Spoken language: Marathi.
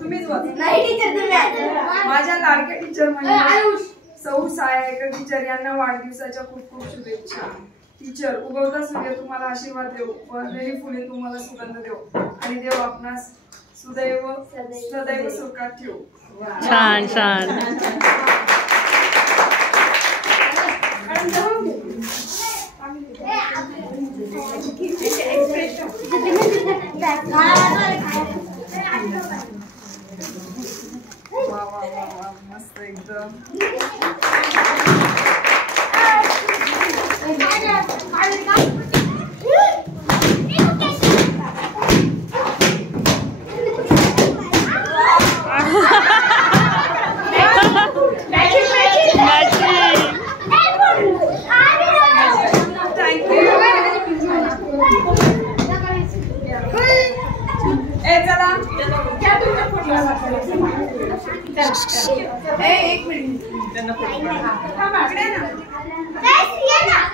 तुम्हीच माझ्या लाडक्या टीचर म्हणजे सौ सायकर टीचर यांना वाढदिवसाच्या खूप खूप शुभेच्छा। टीचर उगवता सूर्य तुम्हाला आशीर्वाद देव, वरलेली फुले तुम्हाला सुगंध देव आणि देव आपणास सदैव सुखात ठेवू। छान छान। मस्त एकदम। एक मिनिट